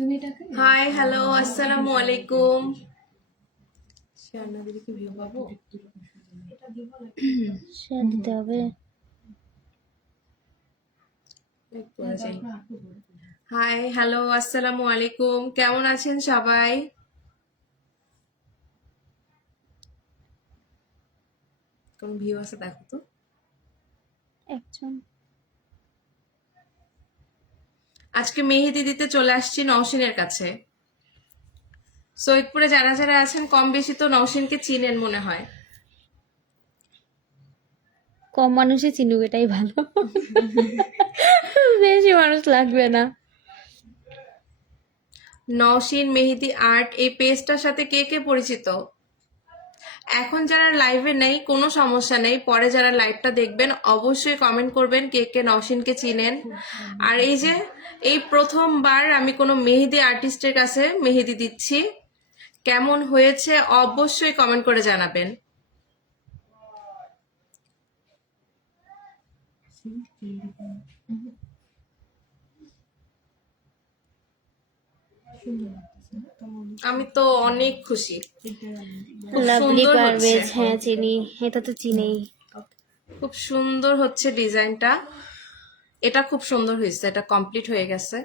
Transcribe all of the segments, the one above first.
Hi hello আসসালামু আলাইকুম। শাহনাদিকে view পাবো, শেয়ার দিতে হবে। হাই হ্যালো আসসালামু আলাইকুম, কেমন আছেন সবাই? কোন ভিউ আছে দেখো তো। একজন আজকে মেহেদি দিতে চলে আসছি নওশিনের কাছে। সৈয়দপুরে যারা যারা আছেন কম বেশি তো নওশিনকে চিনেন মনে হয়। কম মানুষই চিনুক, এটাই ভালো। বেশি মানুষ লাগবে না। নওশিন মেহেদি আর্ট এই পেজটার সাথে কে কে পরিচিত? এখন যারা লাইভে নেই কোনো সমস্যা নেই, পরে যারা লাইভটা দেখবেন অবশ্যই কমেন্ট করবেন কে কে নওশিনকে চিনেন। আর এই যে এই প্রথমবার আমি কোনো মেহেদি আর্টিস্টের কাছে মেহেদি দিচ্ছি, কেমন হয়েছে অবশ্যই কমেন্ট করে জানাবেন। আমি তো অনেক খুশি, খুব লাভলি সুন্দর পারভেজ, হচ্ছে, হ্যাঁ চিনি, এটা তো চিনেই। খুব সুন্দর হচ্ছে ডিজাইনটা। এটা খুব সুন্দর হয়েছে, এটা কমপ্লিট হয়ে গেছে।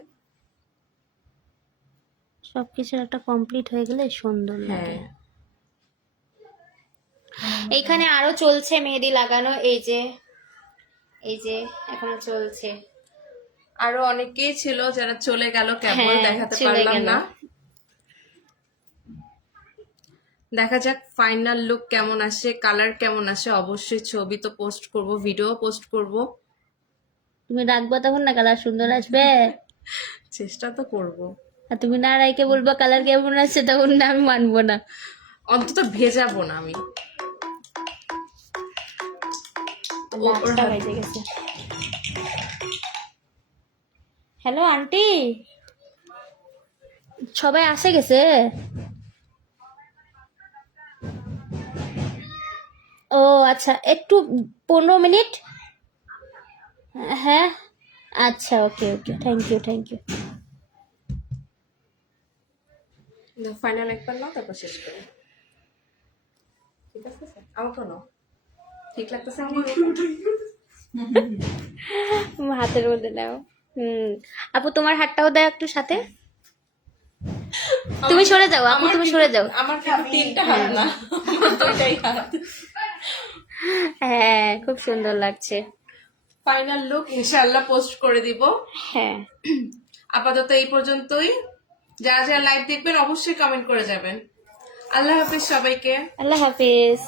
সবকিছুর একটা কমপ্লিট হয়ে গেলে সুন্দর লাগে। হ্যাঁ, এইখানে আরো চলছে মেহেদি লাগানো, এই যে এখনো চলছে। আরো অনেকেই ছিল যারা চলে গেল, কেবল হ্যাঁ, দেখাতে চলে পারলাম গেল। না। দেখা যাক ফাইনাল লুক কেমন আসে, কালার কেমন আসে। অবশ্যই ছবি তো পোস্ট করব, ভিডিও পোস্ট করব, তুমি রাখবো তখন না কালার সুন্দর আসবে। চেষ্টা তো করব। আর তুমি না রাইকে বলবো কালার কেমন আসছে, তখন না আমি মানবো না। অন্তত ভেজাবো না আমি। লাস্টটা বেজে গেছে। হ্যালো আন্টি, সবাই আসে গেছে? ও আচ্ছা, একটু 15 মিনিট। হ্যাঁ আচ্ছা, ওকে ওকে, থ্যাংক ইউ। ফাইনাল একবার নাও, তারপর শেষ করি। ঠিক আছে স্যার, আমাকে নাও। ঠিক লাগতেছে কি? হাতের মধ্যে নাও। আপু তোমার হাতটাও দাও একটু সাথে। তুমি সরে যাও আপু, তুমি সরে যাও। আমার কিন্তু তিনটা হাত না, আমার দুইটাই হাত। হ্যাঁ, খুব সুন্দর লাগছে। ফাইনাল লুক ইনশাআল্লাহ পোস্ট করে দিব। হ্যাঁ, আপাতত এই পর্যন্তই। যারা যারা লাইভ দেখবেন অবশ্যই কমেন্ট করে যাবেন। আল্লাহ হাফেজ সবাইকে। আল্লাহ হাফিজ।